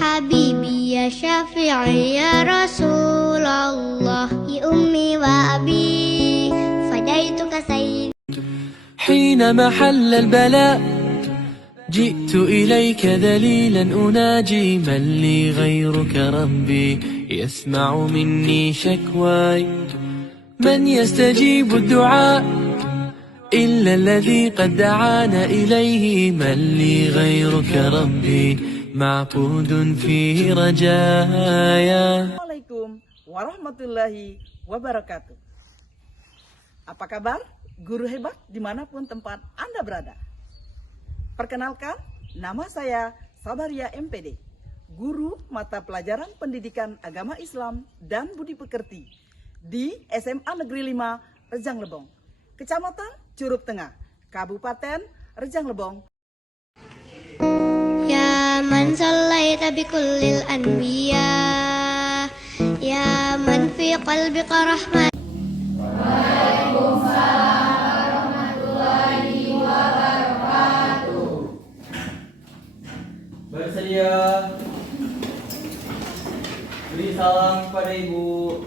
حبيبي يا شافعي يا رسول الله يا أمي وأبي فديتك سيدي. حين محل البلاء جئت إليك ذليلا أناجي من لي غيرك ربي يسمع مني شكواي. من يستجيب الدعاء إلا الذي قد دعانا إليه. من لي غيرك ربي معبود فيه رجايا. Assalamualaikum warahmatullahi wabarakatuh. Apa kabar guru hebat dimanapun tempat Anda berada? Perkenalkan, nama saya Sabaria MPD, guru mata pelajaran pendidikan agama Islam dan budi pekerti di SMA Negeri 5 Rejang Lebong, Kecamatan Curug Tengah, Kabupaten Rejang Lebong. يا من صليت بكل الأنبياء يا من في قلبك رحمة. Bersedia. Beri salam kepada Ibu.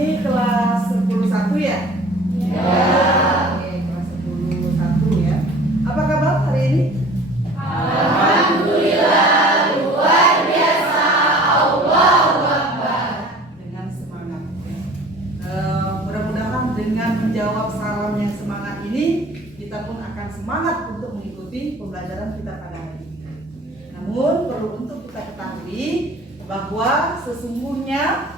Ini kelas 10-1 ya? Ya. Oke, kelas 10-1 ya. Apa kabar hari ini? Dengan semangat. Mudah-mudahan dengan menjawab salam yang semangat ini, kita pun akan semangat untuk mengikuti pembelajaran kita pada hari ini. Namun perlu untuk kita ketahui bahwa sesungguhnya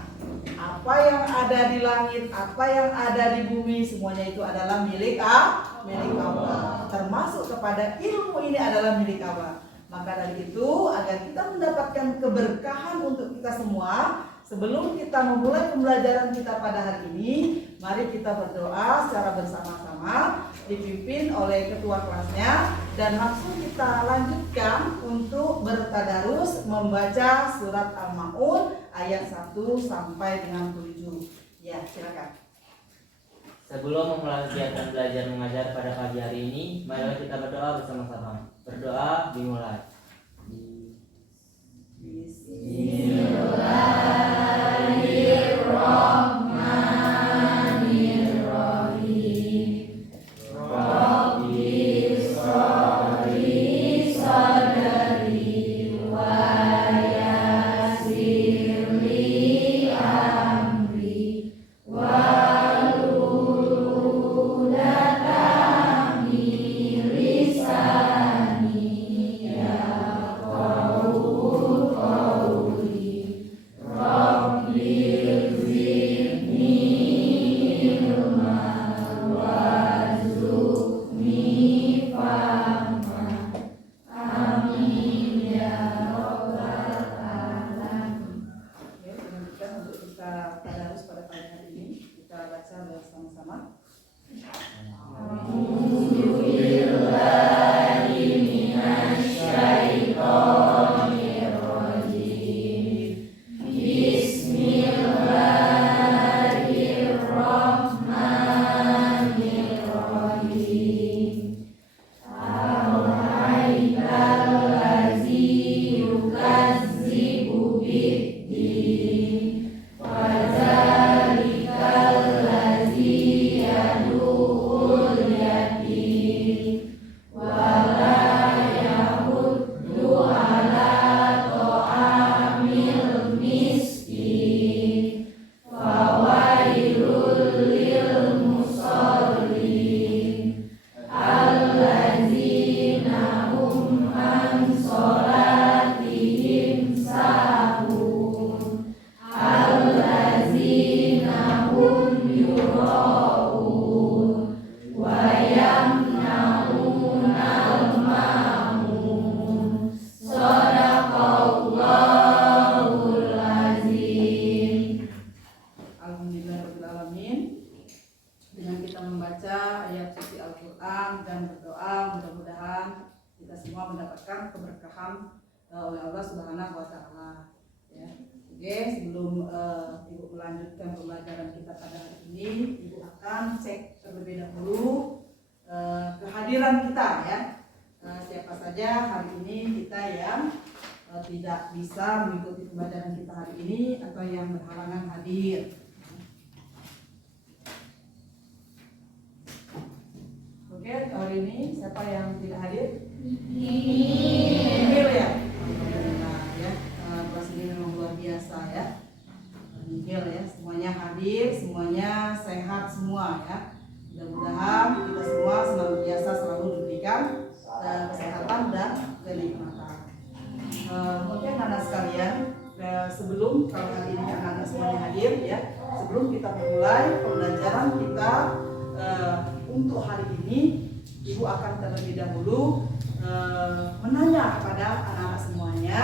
apa yang ada di langit, apa yang ada di bumi, semuanya itu adalah milik Allah. Termasuk kepada ilmu ini adalah milik Allah. Maka dari itu, agar kita mendapatkan keberkahan untuk kita semua, sebelum kita memulai pembelajaran kita pada hari ini, mari kita berdoa secara bersama-sama, dipimpin oleh ketua kelasnya, dan langsung kita lanjutkan untuk bertadarus membaca surat Al-Ma'un ayat 1 sampai dengan 7. Ya, silakan. Sebelum memulai kegiatan belajar mengajar pada pagi hari ini, mari kita berdoa bersama-sama. Berdoa dimulai. Tadarus pada pagi hari ini kita baca bersama-sama. Dengan kita membaca ayat suci Al-Quran dan berdoa, mudah-mudahan kita semua mendapatkan keberkahan oleh Allah Subhanahu wa Ta'ala. Ya. Oke, sebelum Ibu melanjutkan pembelajaran kita pada hari ini, Ibu akan cek terlebih dahulu kehadiran kita ya. Siapa saja hari ini kita yang tidak bisa mengikuti pembelajaran kita hari ini atau yang berhalangan hadir. Oke, hari ini siapa yang tidak hadir? Nihil ya. Alhamdulillah ya. Kelas ini memang luar biasa ya. Nihil ya, semuanya hadir, semuanya sehat semua ya. Mudah-mudahan kita semua senantiasa selalu diberikan kesehatan dan kenikmatan. Mungkin anak sekalian, sebelum kalau hari ini anak-anak semuanya hadir ya, sebelum kita memulai pembelajaran kita untuk hari ini, Ibu akan terlebih dahulu menanya kepada anak-anak semuanya,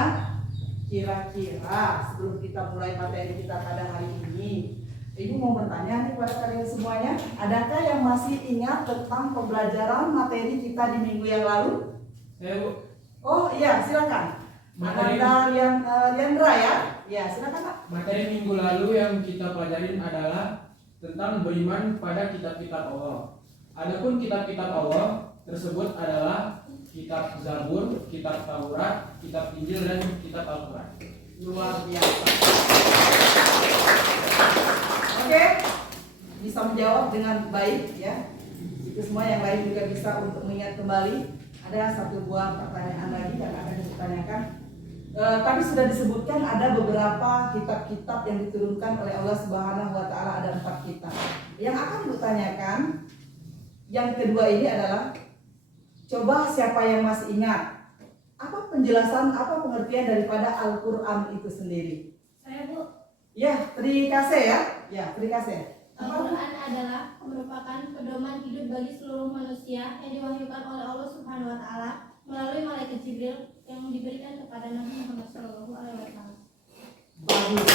kira-kira sebelum kita mulai materi kita pada hari ini, Ibu mau bertanya nih kepada kalian semuanya, adakah yang masih ingat tentang pembelajaran materi kita di minggu yang lalu? Ya, Bu. Oh iya, silakan. Materi- Ananda Liandra ya. Ya, silakan Pak. Materi minggu lalu yang kita pelajarin adalah tentang beriman pada kitab-kitab Allah. Adapun kitab-kitab Allah tersebut adalah kitab Zabur, kitab Taurat, kitab Injil, dan kitab Al-Quran. Luar biasa. Oke, bisa menjawab dengan baik ya. Itu semua yang lain juga bisa untuk mengingat kembali. Ada satu buah pertanyaan lagi yang akan ditanyakan. Tadi sudah disebutkan ada beberapa kitab-kitab yang diturunkan oleh Allah Subhanahu wa Ta'ala, ada 4 kitab. Yang akan ditanyakan yang kedua ini adalah, coba siapa yang masih ingat apa penjelasan, apa pengertian daripada Al-Quran itu sendiri? Saya, Bu. Ya, terikasih ya. Ya, terikasih. Al-Quran adalah merupakan pedoman hidup bagi seluruh manusia yang diwahyukan oleh Allah Subhanahu wa Ta'ala melalui malaikat Jibril yang diberikan kepada Nabi Muhammad SAW. Bagus.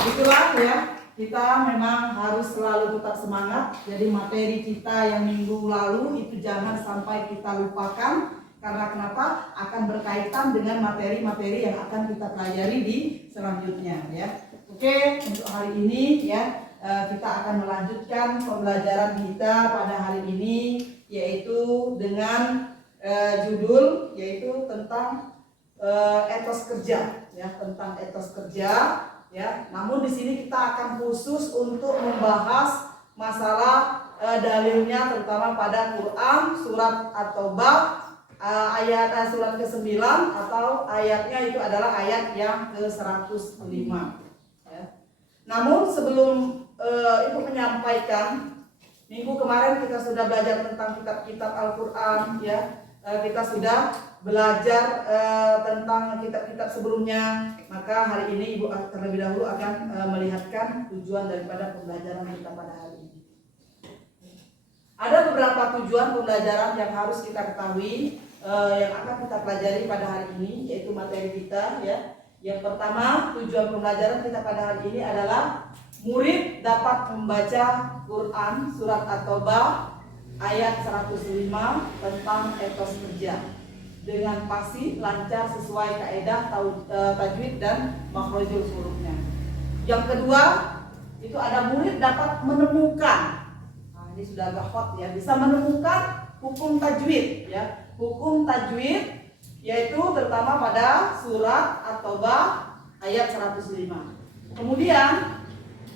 Itulah ya, kita memang harus selalu tetap semangat. Jadi materi kita yang minggu lalu itu jangan sampai kita lupakan. Karena kenapa? Akan berkaitan dengan materi-materi yang akan kita pelajari di selanjutnya ya. Oke, untuk hari ini ya kita akan melanjutkan pembelajaran kita pada hari ini, yaitu dengan judul yaitu tentang etos kerja ya, tentang etos kerja ya. Namun di sini kita akan khusus untuk membahas masalah dalilnya, terutama pada Quran surat At-Taubah ayat surat ke-9 atau ayatnya itu adalah ayat yang ke-105 ya. Namun sebelum Ibu menyampaikan, minggu kemarin kita sudah belajar tentang kitab-kitab Al-Quran ya. Kita sudah belajar tentang kitab-kitab sebelumnya. Maka hari ini Ibu terlebih dahulu akan melihatkan tujuan daripada pembelajaran kita pada hari ini. Ada beberapa tujuan pembelajaran yang harus kita ketahui, yang akan kita pelajari pada hari ini, yaitu materi kita ya. Yang pertama, tujuan pembelajaran kita pada hari ini adalah murid dapat membaca Quran surat At-Taubah ayat 105 tentang etos kerja dengan fasih, lancar, sesuai kaidah tajwid dan makhrajul hurufnya. Yang kedua, itu ada murid dapat menemukan. Nah, ini sudah agak hot ya, bisa menemukan hukum tajwid ya. Hukum tajwid yaitu terutama pada surat At-Taubah ayat 105. Kemudian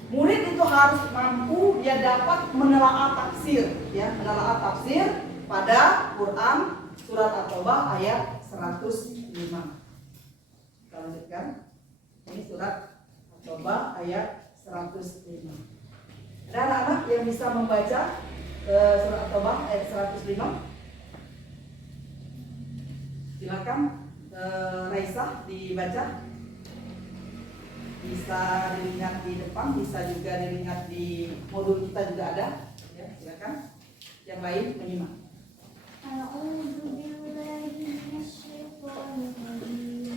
murid itu harus mampu, dia dapat menelaah tafsir ya, menelaah tafsir pada Quran surat At-Taubah ayat 105. Kita lanjutkan. Ini surat At-Taubah ayat 105. Ada anak-anak yang bisa membaca surat At-Taubah ayat 105? Silakan Raisa dibaca. Bisa dilihat di depan, bisa juga dilihat di modul kita juga ada. Ya, silakan. Yang lain menyimak. A'udzu billahi minasyaitonir rajim.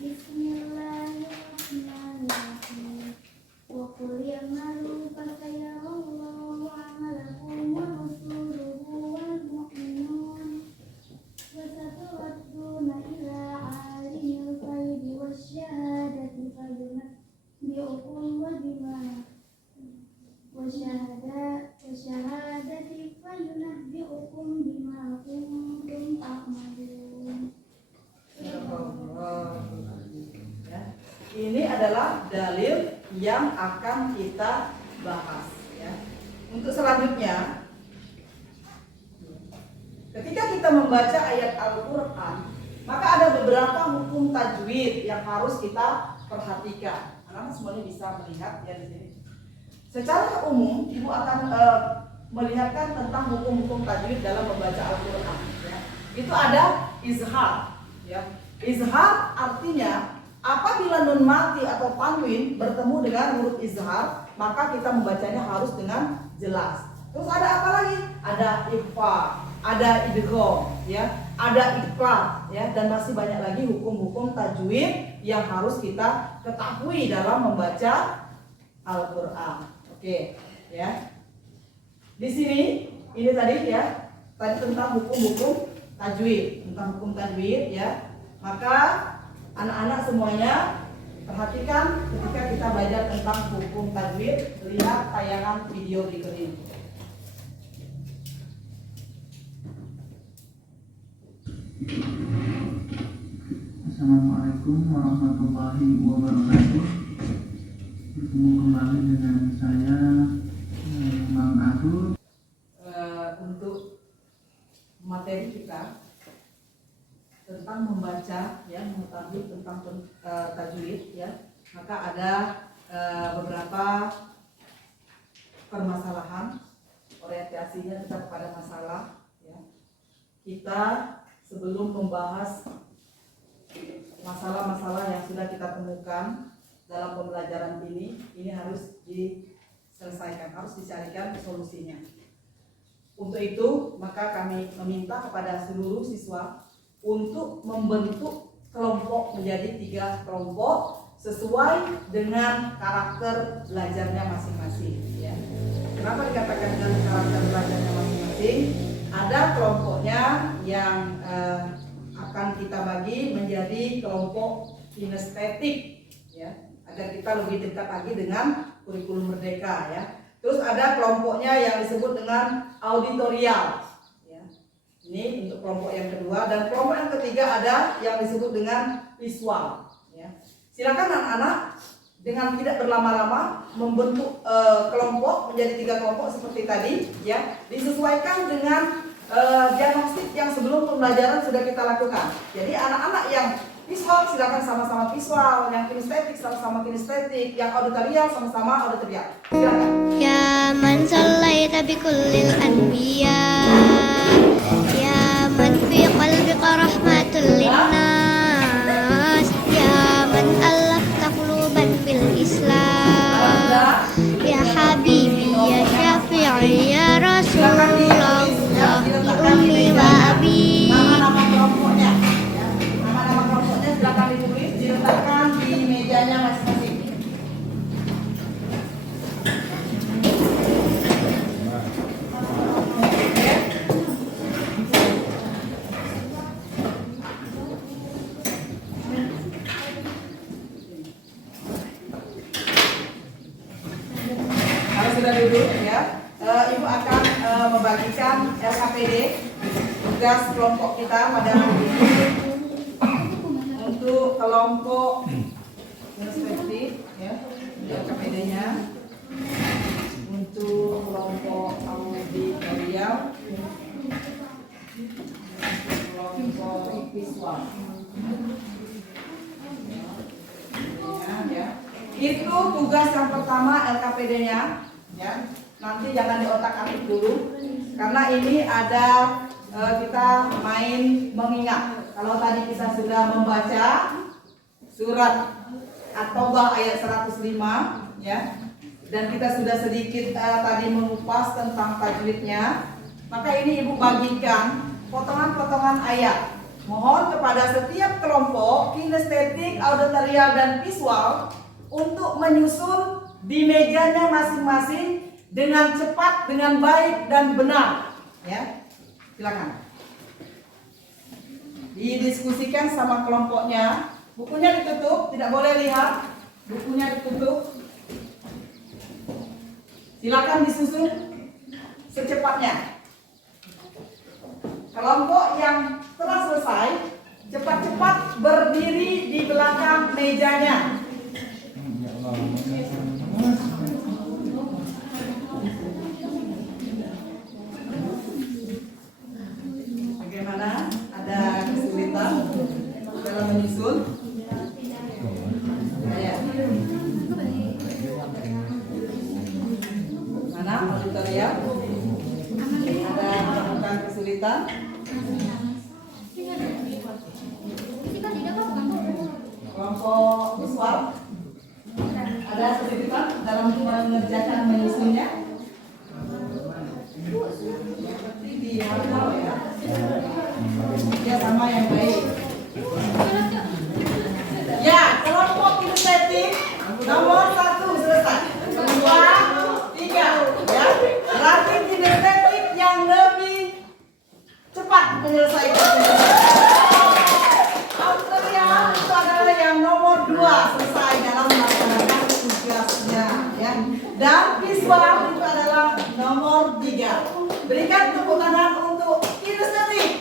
Bismillahirrahmanirrahim. Wa qul ya'malu fasayarallahu 'amalakum wa rasuluhu wal mu'minun. Wa saturadduna ila 'alimil ghaibi wasyahadati adalah dalil yang akan kita bahas. Ya. Untuk selanjutnya, ketika kita membaca ayat Al-Quran, maka ada beberapa hukum tajwid yang harus kita perhatikan. Anak-anak semuanya bisa melihat ya di sini. Secara umum, ibu akan melihatkan tentang hukum-hukum tajwid dalam membaca Al-Quran. Ya. Itu ada izhar. Ya. Izhar artinya apabila nun mati atau tanwin bertemu dengan huruf izhar, maka kita membacanya harus dengan jelas. Terus ada apa lagi? Ada ikhfa, ada idgham, ya, ada iqlab, ya, dan masih banyak lagi hukum-hukum tajwid yang harus kita ketahui dalam membaca Al-Quran. Oke, ya. Di sini ini tadi ya, tadi tentang hukum-hukum tajwid, ya. Maka anak-anak semuanya perhatikan ketika kita belajar tentang hukum tajwid, lihat tayangan video berikut ini. Assalamualaikum warahmatullahi wabarakatuh. Bertemu kembali dengan saya, Mang Abdul. Untuk materi kita tentang membaca, ya, mengetahui tentang tajwid, ya, maka ada beberapa permasalahan, orientasinya tetap pada masalah, ya. Kita sebelum membahas masalah-masalah yang sudah kita temukan dalam pembelajaran ini harus diselesaikan, harus dicarikan solusinya. Untuk itu, maka kami meminta kepada seluruh siswa untuk membentuk kelompok menjadi 3 kelompok sesuai dengan karakter belajarnya masing-masing. Ya. Kenapa dikatakan dengan karakter belajarnya masing-masing? Ada kelompoknya yang akan kita bagi menjadi kelompok kinestetik, ya, agar kita lebih dekat lagi dengan kurikulum merdeka, ya. Terus ada kelompoknya yang disebut dengan auditorial, ya. Ini untuk kelompok yang kedua, dan kelompok yang ketiga ada yang disebut dengan visual, ya. Silakan anak-anak dengan tidak berlama-lama membentuk kelompok menjadi 3 kelompok seperti tadi, ya, disesuaikan dengan diagnostik yang sebelum pembelajaran sudah kita lakukan. Jadi anak-anak yang visual silakan sama-sama visual, yang kinestetik sama-sama kinestetik, yang auditorial sama-sama auditorial. Silakan. Ya man sallaita bi kullil anbiya, ya man fi qalbika rahmatul linnas, ya man allafta quluban bil Islam, ya habibi ya syafi'i ya Rasulullah, ummi wa abi. Nama-nama kelompoknya, ya. Nama-nama kelompoknya silakan ditulis, diletakkan di mejanya masing-masing. Kalau sudah duduk, ya, Ibu akan membagikan LKPD tugas kelompok kita pada hari ini. Untuk kelompok kinestetik, ya, LKPD-nya. Untuk kelompok auditorial, kelompok visual. Ya. Itu tugas yang pertama LKPD-nya, ya. Nanti jangan di otak-atik dulu, karena ini ada kita main mengingat. Kalau tadi kita sudah membaca surat At-Taubah ayat 105, ya, dan kita sudah sedikit tadi mengupas tentang tajwidnya, maka ini Ibu bagikan potongan-potongan ayat. Mohon kepada setiap kelompok kinestetik, auditorial, dan visual untuk menyusun di mejanya masing-masing dengan cepat, dengan baik dan benar, ya. Silakan. Didiskusikan sama kelompoknya. Bukunya ditutup, tidak boleh lihat. Bukunya ditutup. Silakan disusun secepatnya. Kelompok yang telah selesai cepat-cepat berdiri di belakang mejanya. ya. Ada menemukan kesulitan? Kelompok visual ada kesulitan dalam mengerjakan menyusunnya? Seperti di hafal ya. Ya sama yang baik. Ya, kelompok kinestetik nomor 1 selesai. 2, 3 ya. Berarti kinestetik yang lebih cepat menyelesaikan. Autornya itu adalah yang nomor 2 selesai dalam melaksanakan tugasnya ya. Dan visual itu adalah nomor 3. Berikan tepuk tangan untuk kinestetik.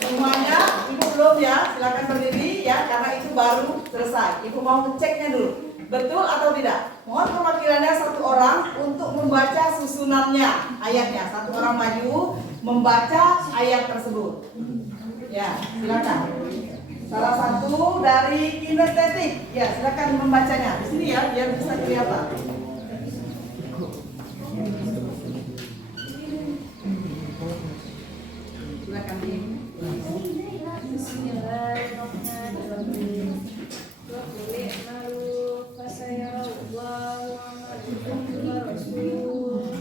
Semuanya, Ibu belum ya, silakan berdiri ya, karena itu baru selesai. Ibu mau ngeceknya dulu, betul atau tidak? Mohon perwakilannya 1 orang untuk membaca susunannya, ayatnya. 1 orang maju membaca ayat tersebut. Ya, silakan. Salah satu dari kinestetik, ya silakan membacanya. Di sini ya, biar bisa kelihatan. Silakan di. Bismillahirrahmanirrahim. Wa qul i'malu fasayarallahu 'amalakum wa rasuluhu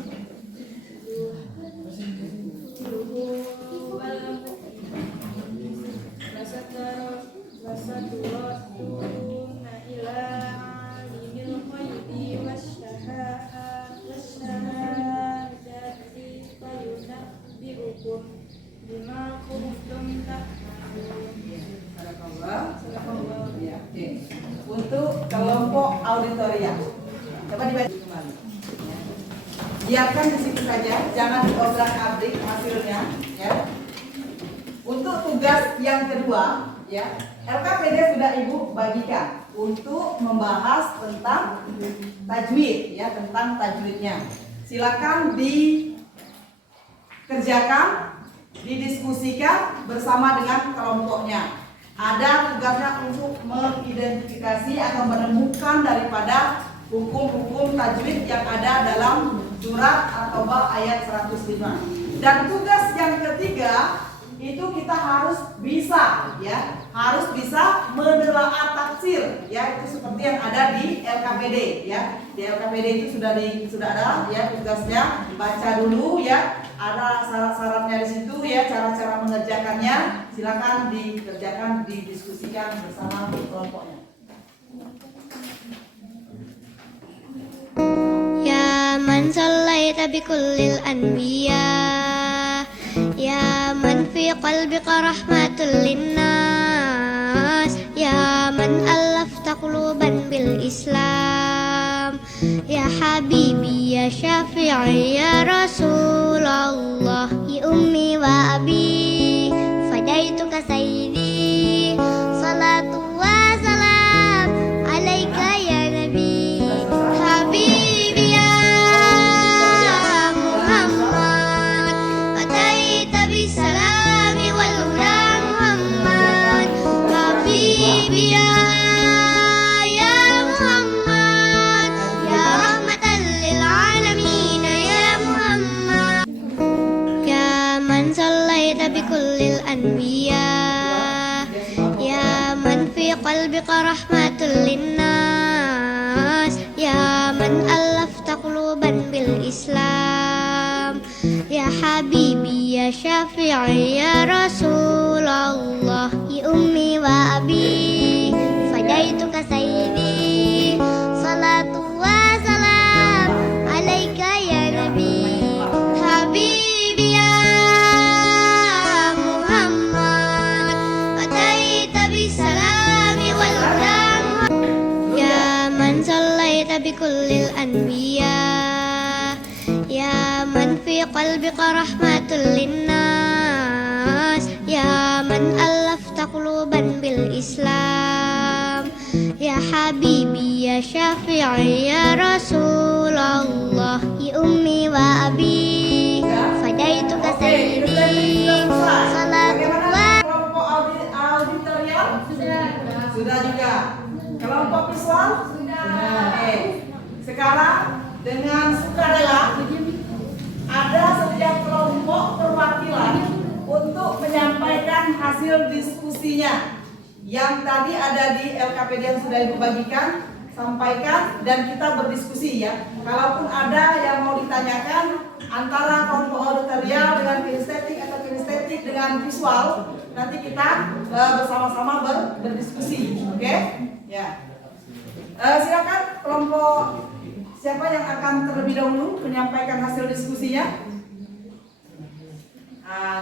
wasaturatuna ila alimil ghaibi wasyahadati fayunabbi'ukum bima kuntum ta'malun. Ya, oke. Untuk kelompok auditorium, coba dibaca kembali. Biarkan di situ saja, jangan diobrak-abrik hasilnya. Ya. Untuk tugas yang kedua, ya, LKPD sudah Ibu bagikan untuk membahas tentang tajwid, ya, tentang tajwidnya. Silakan dikerjakan, didiskusikan bersama dengan kelompoknya. Ada tugasnya untuk mengidentifikasi atau menemukan daripada hukum-hukum tajwid yang ada dalam surat At-Taubah ayat 105. Dan tugas yang ketiga itu kita harus bisa, ya, harus bisa menelaah tafsir, ya, itu seperti yang ada di LKPD, ya. Di LKPD itu sudah ada, ya, tugasnya baca dulu, ya, ada syarat-syaratnya di situ, ya, cara-cara mengerjakannya. Silakan dikerjakan, didiskusikan bersama kelompoknya. Ya man sallaita bi kullil anbiya, ya man fi qalbika rahmatul linnas, ya man allafta quluban bil Islam, ya habibi ya syafi'i ya Rasulullah, ya ummi wa abi fadaituka sayyidi, salatu wa salam alaika ya nabi, habibi ya Muhammad, ataita bisalami wal huda Muhammad, habibi ya Muhammad, ya rahmatan lil alamin ya Muhammad, ya man sallaita bi kullil anbiya, ya man fi qalbika rahmatul linnas, ya man allafta quluban bil Islam, ya habibi ya syafi'i ya Rasulullah, ya ummi wa abi fadaituka sayyidi, salatu wa salam alaika ya nabi, habibi ya Muhammad, ataita bisalami wal huda, ya man sallaita bi kullil anbiya, ya man fi qalbika rahmatul linnas, ya man allafta quluban bil Islam, ya habibi ya syafi'i ya Rasulullah, ya ummi wa abi fadaituka sayyidi, salatu wa. Kelompok auditorium sudah juga. Kelompok visual sudah. Oke. Sekarang dengan sukarela ada setiap kelompok perwakilan untuk menyampaikan hasil diskusinya yang tadi ada di LKPD yang sudah Ibu bagikan, sampaikan dan kita berdiskusi ya. Kalaupun ada yang mau ditanyakan antara kelompok auditorial dengan kinestetik atau kinestetik dengan visual, nanti kita bersama-sama berdiskusi, oke? Ya. Silakan kelompok siapa yang akan terlebih dahulu menyampaikan hasil diskusinya?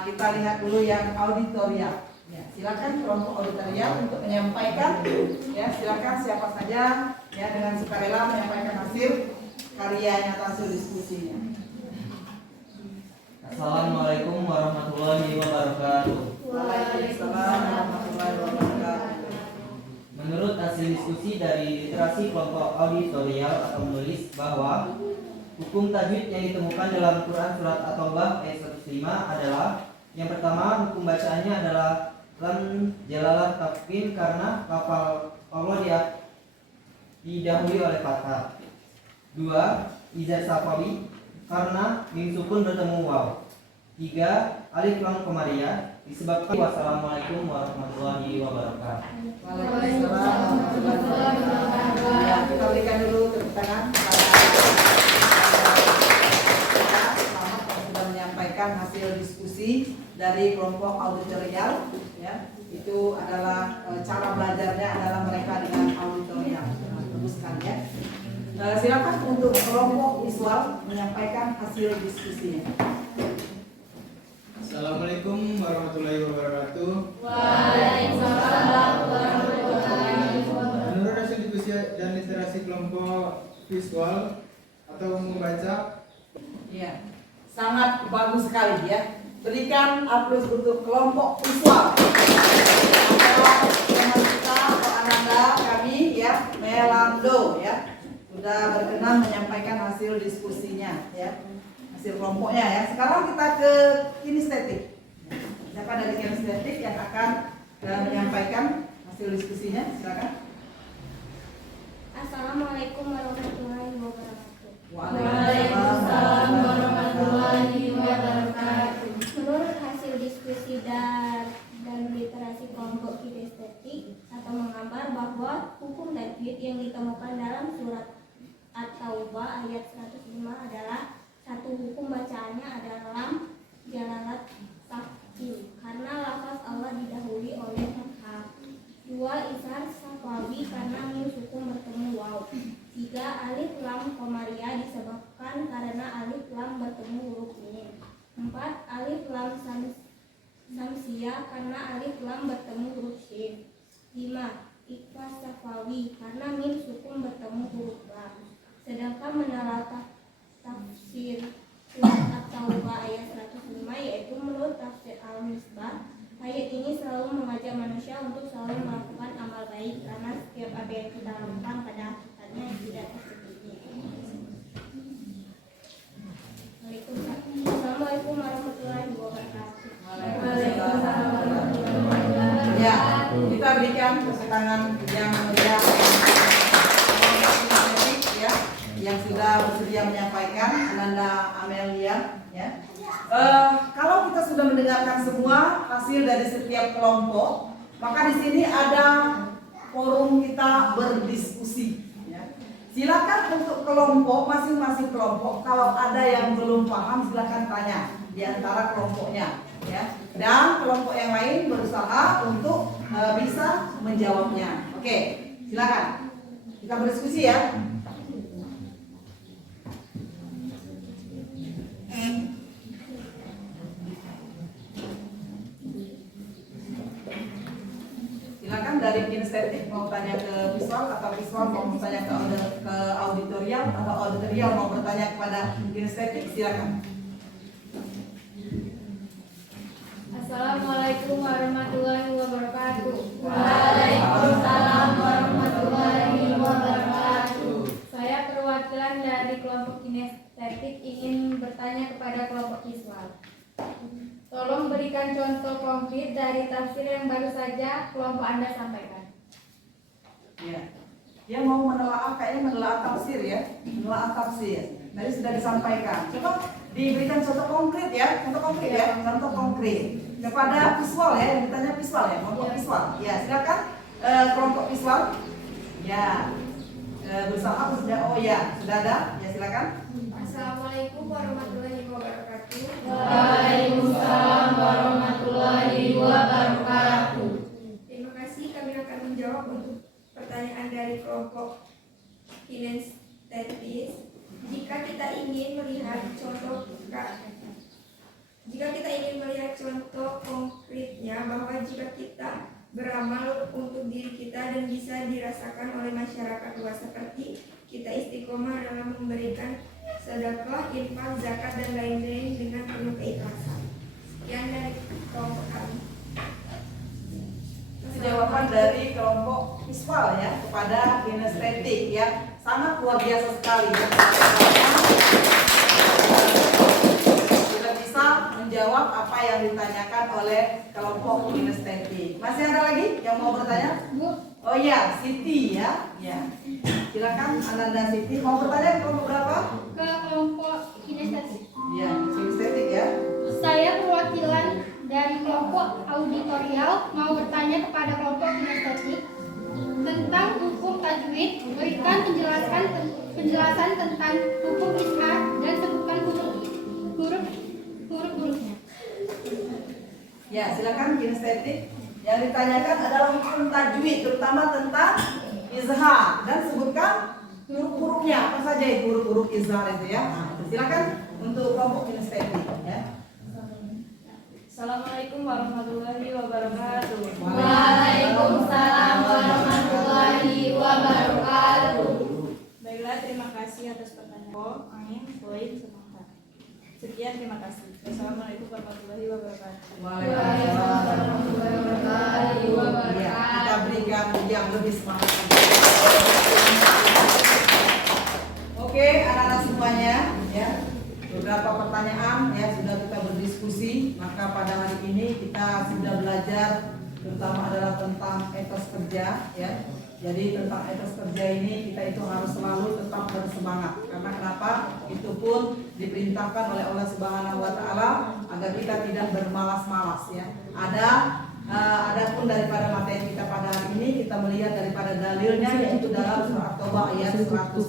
Kita lihat dulu yang auditorial. Ya, silakan kelompok auditorial untuk menyampaikan. Ya, silakan siapa saja ya dengan sukarela menyampaikan hasil karyanya atau hasil diskusinya. Assalamualaikum warahmatullahi wabarakatuh. Waalaikumsalam warahmatullahi wabarakatuh. Menurut hasil diskusi dari literasi kelompok auditorial atau menulis bahwa hukum tajwid yang ditemukan dalam Quran surat At-Taubah ayat 105 adalah yang pertama, hukum bacaannya adalah lam jalalah tafkhim karena lafal Allah didahului oleh fathah. 2. Izar safawi karena mim sukun bertemu waw. 3. Alif lam komariah disebabkan. Wassalamualaikum warahmatullahi wabarakatuh. Waalaikumsalam warahmatullahi wabarakatuh. Ya, kita berikan dulu tepuk tangan kepada selamat yang sudah menyampaikan hasil diskusi dari kelompok auditorial. Ya, itu adalah cara belajarnya adalah mereka dengan auditorial. Teruskan ya. Silakan untuk kelompok visual menyampaikan hasil diskusinya. Assalamualaikum warahmatullahi wabarakatuh. Waalaikumsalam warahmatullahi wabarakatuh. Menurut hasil diskusi dan literasi kelompok visual atau membaca, Ya, sangat bagus sekali ya. Berikan aplaus untuk kelompok visual. Adalah teman kita Pak Ananda, kami ya, Melando ya, sudah berkenan menyampaikan hasil diskusinya ya, hasil kelompoknya ya. Sekarang kita ke kinestetik. Siapa dari kinestetik yang akan menyampaikan hasil diskusinya? Silakan. Assalamualaikum warahmatullahi wabarakatuh. Waalaikumsalam warahmatullahi wabarakatuh. Menurut hasil diskusi dan literasi kelompok kinestetik atau menggambar bahwa hukum tajwid yang ditemukan dalam surat At-Taubah ayat 105 adalah satu, hukum bacaannya adalah lam jalalat tafkhim karena lafaz Allah didahului oleh fathah. 2. Izhar safawi karena mim sukun bertemu waw. 3. Alif lam komariah disebabkan karena alif lam bertemu huruf mim. 4. Alif lam samsiyah karena alif lam bertemu huruf shin. 5. Ikhlas safawi karena mim sukun bertemu huruf lam. Sedangkan menurut tafsir surat At-Taubah ayat 105 yaitu menurut tafsir Al-Misbah, ayat ini selalu mengajak manusia untuk selalu melakukan amal baik karena setiap apa yang kita lakukan pada hakikatnya tidak tersembunyi. Assalamualaikum warahmatullahi wabarakatuh. Waalaikumsalam warahmatullahi wabarakatuh. Ya, kita berikan tepuk tangan yang meriah ya, yang sudah bersedia menyampaikan, Ananda Amelia ya. Kalau kita sudah mendengarkan semua hasil dari setiap kelompok, maka di sini ada forum kita berdiskusi. Ya. Silakan untuk kelompok, masing-masing kelompok, kalau ada yang belum paham silakan tanya di antara kelompoknya. Ya. Dan kelompok yang lain berusaha untuk bisa menjawabnya. Oke, silakan kita berdiskusi ya. Silakan dari kinestetik mau tanya ke visual atau visual mau bertanya ke auditorial atau auditorial mau bertanya kepada kinestetik, silakan. Assalamualaikum warahmatullahi wabarakatuh. Waalaikumsalam warahmatullahi wabarakatuh. Saya perwakilan dari kelompok kinestetik ingin bertanya kepada kelompok visual. Tolong berikan contoh konkret dari tafsir yang baru saja kelompok Anda sampaikan. Ya, dia mau menelaah, kayaknya menelaah tafsir ya, menelaah tafsir. Tadi sudah disampaikan. Coba diberikan contoh konkret ya, contoh konkret ya, contoh konkret kepada visual ya, yang ditanya visual ya, kelompok visual. Ya silakan kelompok visual. Ya bersama sudah, oh ya sudah ada, ya silakan. Assalamualaikum warahmatullahi wabarakatuh. Waalaikumsalam warahmatullahi wabarakatuh. Terima kasih, kami akan menjawab untuk pertanyaan dari kelompok kinestetis. Jika kita ingin melihat contoh konkretnya bahwa jika kita beramal untuk diri kita dan bisa dirasakan oleh masyarakat luas seperti kita istiqomah dalam memberikan sedekah, infak, zakat dan lain-lain dengan penuh keikhlasan. Sekian dari kelompok kami. Jawaban dari kelompok visual ya kepada kinestetik ya, sangat luar biasa sekali ya. Sudah bisa menjawab apa yang ditanyakan oleh kelompok kinestetik. Masih ada lagi yang mau bertanya? Oh ya, Siti ya. Ya. Silakan Ananda Siti mau bertanya ke kelompok berapa? Ke kelompok kinestetik. Ya, kinestetik ya. Saya perwakilan dari kelompok auditorial mau bertanya kepada kelompok kinestetik tentang hukum tajwid. Berikan penjelasan tentang hukum izhar dan sebutkan huruf-hurufnya. Ya, silakan kinestetik. Yang ditanyakan adalah hukum tajwid, terutama tentang izhar dan sebutkan huruf-hurufnya. Apa saja itu huruf-huruf izhar itu ya? Nah, silakan untuk kelompok kinestetik ya. Assalamualaikum warahmatullahi wabarakatuh. Waalaikumsalam warahmatullahi wabarakatuh. Baiklah, terima kasih atas pertanyaan. Amin, poin, semangat. Sekian, terima kasih. Wassalamualaikum warahmatullahi wabarakatuh. Waalaikumsalam warahmatullahi wabarakatuh. Ya, kita berikan yang lebih semangat. Oke, anak-anak semuanya, ya. Beberapa pertanyaan ya sudah kita berdiskusi, maka pada hari ini kita sudah belajar terutama adalah tentang etos kerja ya. Jadi tentang etos kerja ini kita itu harus selalu tetap bersemangat. Karena kenapa? Itu pun diperintahkan oleh Allah Subhanahu wa taala agar kita tidak bermalas-malas ya. Adapun daripada materi kita pada hari ini kita melihat daripada dalilnya yaitu dalam surah At-Taubah ayat 105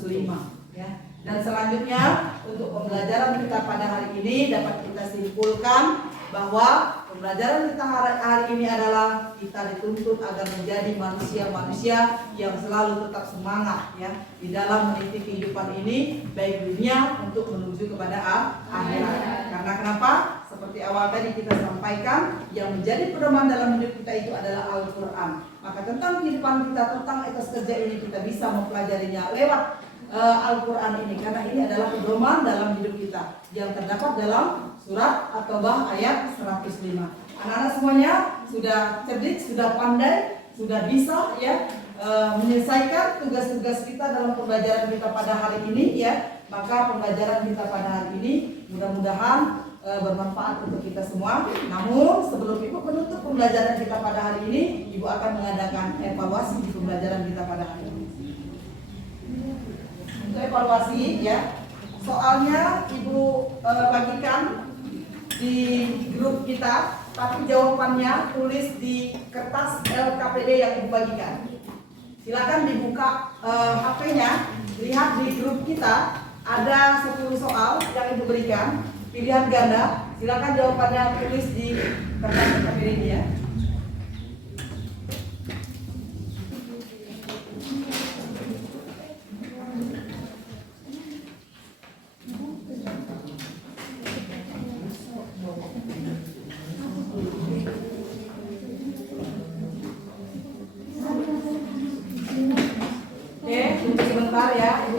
ya. Dan selanjutnya untuk pembelajaran kita pada hari ini dapat kita simpulkan bahwa pembelajaran kita hari ini adalah kita dituntut agar menjadi manusia-manusia yang selalu tetap semangat ya di dalam meniti kehidupan ini, baik dunia untuk menuju kepada akhirat. Karena kenapa? Seperti awal tadi kita sampaikan, yang menjadi pedoman dalam hidup kita itu adalah Al-Quran. Maka tentang kehidupan kita, tentang etos kerja ini kita bisa mempelajarinya lewat Al-Quran ini, karena ini adalah pedoman dalam hidup kita yang terdapat dalam surat At-Taubah ayat 105. Anak-anak semuanya sudah cerdik, sudah pandai, sudah bisa ya menyelesaikan tugas-tugas kita dalam pembelajaran kita pada hari ini ya. Maka pembelajaran kita pada hari ini mudah-mudahan bermanfaat untuk kita semua. Namun sebelum Ibu menutup pembelajaran kita pada hari ini, Ibu akan mengadakan evaluasi di pembelajaran kita pada hari ini. Untuk evaluasi ya, soalnya Ibu bagikan di grup kita, tapi jawabannya tulis di kertas LKPD yang Ibu bagikan. Silakan dibuka HP-nya, lihat di grup kita ada 10 soal yang Ibu berikan, pilihan ganda. Silakan jawabannya tulis di kertas LKPD ini ya.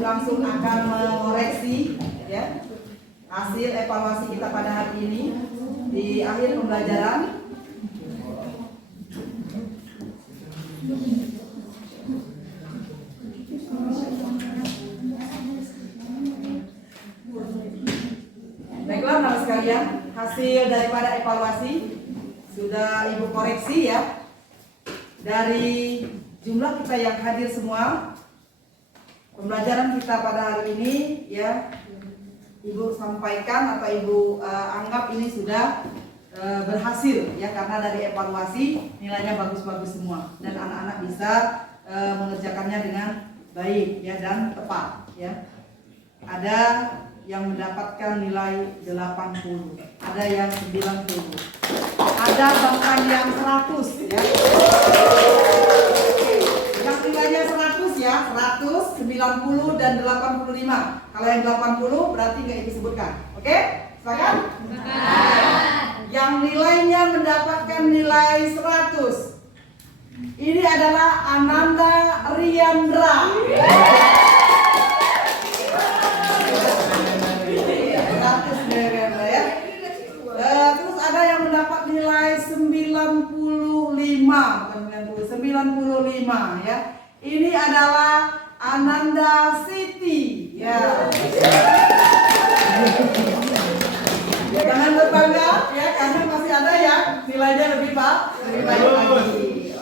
Langsung akan mengoreksi ya hasil evaluasi kita pada hari ini di akhir pembelajaran. Baiklah anak sekalian, hasil daripada evaluasi sudah Ibu koreksi ya. Dari jumlah kita yang hadir semua pembelajaran kita pada hari ini ya Ibu sampaikan atau Ibu anggap ini sudah berhasil ya, karena dari evaluasi nilainya bagus-bagus semua dan anak-anak bisa mengerjakannya dengan baik ya dan tepat ya. Ada yang mendapatkan nilai 80, ada yang 90, ada bahkan yang 100 ya. Yang nilainya 100 ya, 100, 90 dan 85. Kalau yang 80 berarti nggak disebutkan. Oke? Sepakat? Yang nilainya mendapatkan nilai 100. Ini adalah Ananda Riandra. Terus ada yang mendapat nilai 95, bukan 95 ya. Ini adalah Ananda Siti ya. Jangan berbangga ya, karena masih ada yang nilainya lebih baik lagi.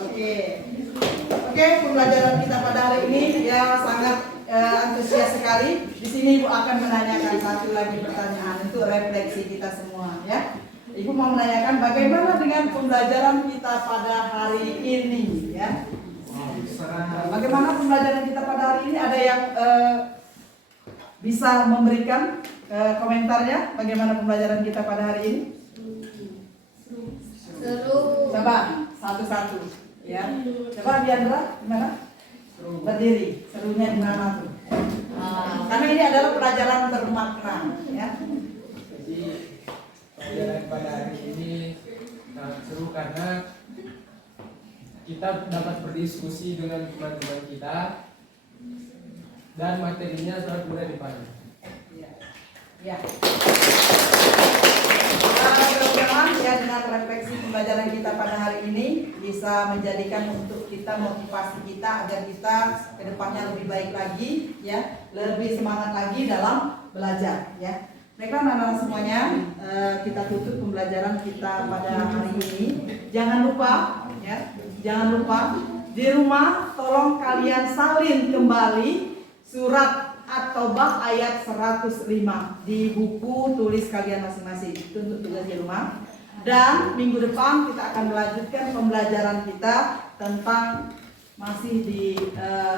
Oke, pembelajaran kita pada hari ini ya sangat antusias sekali. Di sini Ibu akan menanyakan satu lagi pertanyaan, itu refleksi kita semua ya. Ibu mau menanyakan bagaimana dengan pembelajaran kita pada hari ini ya. Bagaimana pembelajaran kita pada hari ini? Ada yang bisa memberikan komentarnya bagaimana pembelajaran kita pada hari ini? Seru. Coba satu-satu ya. Coba Diandra gimana? Berdiri. Serunya di mana tuh? Karena ini adalah pelajaran bermakna ya. Jadi pelajaran pada hari ini sangat seru karena kita dapat berdiskusi dengan teman-teman kita dan materinya sangat mudah dipahami. Ya. Mudah-mudahan ya dengan refleksi pembelajaran kita pada hari ini bisa menjadikan untuk kita motivasi kita agar kita kedepannya lebih baik lagi ya, lebih semangat lagi dalam belajar ya. Baiklah anak-anak semuanya, kita tutup pembelajaran kita pada hari ini. Jangan lupa ya, jangan lupa di rumah tolong kalian salin kembali surat At-Taubah ayat 105 di buku tulis kalian masing-masing. Itu untuk tugas di rumah. Dan minggu depan kita akan melanjutkan pembelajaran kita tentang masih di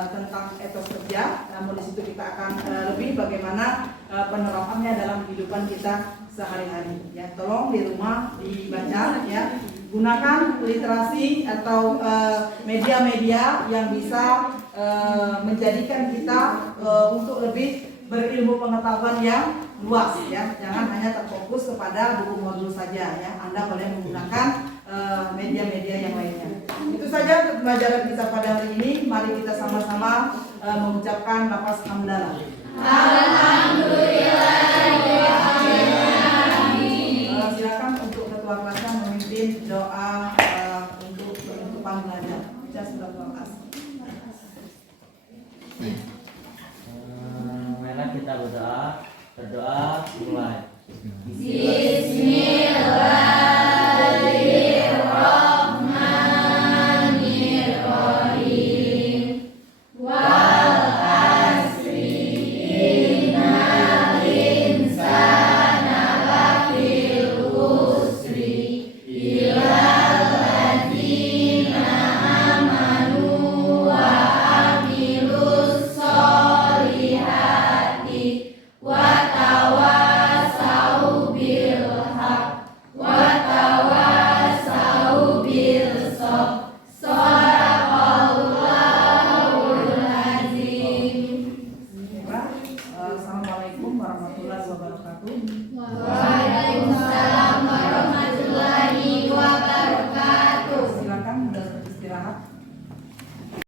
tentang etos kerja. Namun di situ kita akan lebih bagaimana penerapannya dalam kehidupan kita sehari-hari. Ya, tolong di rumah dibaca ya. Gunakan literasi atau media-media yang bisa menjadikan kita untuk lebih berilmu pengetahuan yang luas ya. Jangan hanya terfokus kepada buku modul saja ya. Anda boleh menggunakan media-media yang lainnya. Itu saja untuk pembelajaran kita pada hari ini. Mari kita sama-sama mengucapkan nafas hamdalah. Alhamdulillah. Silakan untuk ketua kelasnya memimpin doa untuk penutupan belajar. Kita sudah kelas. Marilah kita berdoa.